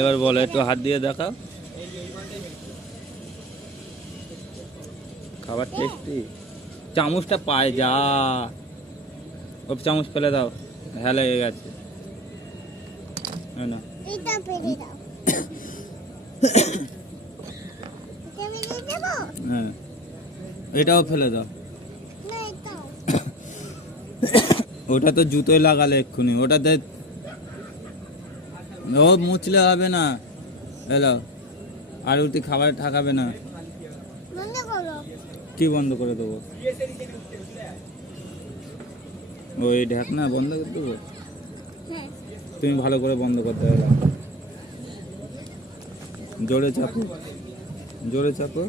এবার বলো, একটু হাত দিয়ে দেখাও। খাবার টেস্টি। চামচটা পায় যা, ও চামচ ফেলে দাও, হ্যাঁ লেগে গেছে। না এটা ফেলে দাও। হ্যাঁ, এটাও ফেলে দাও। না এটাও। ওটা তো জুতোয় লাগালে এক্ষুনি, ওটাতে ও মুছলে হবে না। হ্যালো, আর উঠি খাবার ঠাকাবে না। বন্ধ করো। কি বন্ধ করে দেবো? ওই ঢাকনা বন্ধ করে দেবো? হ্যাঁ। তুমি ভালো করে বন্ধ করতে হবে। জোরে চাপো, জোরে চাপো।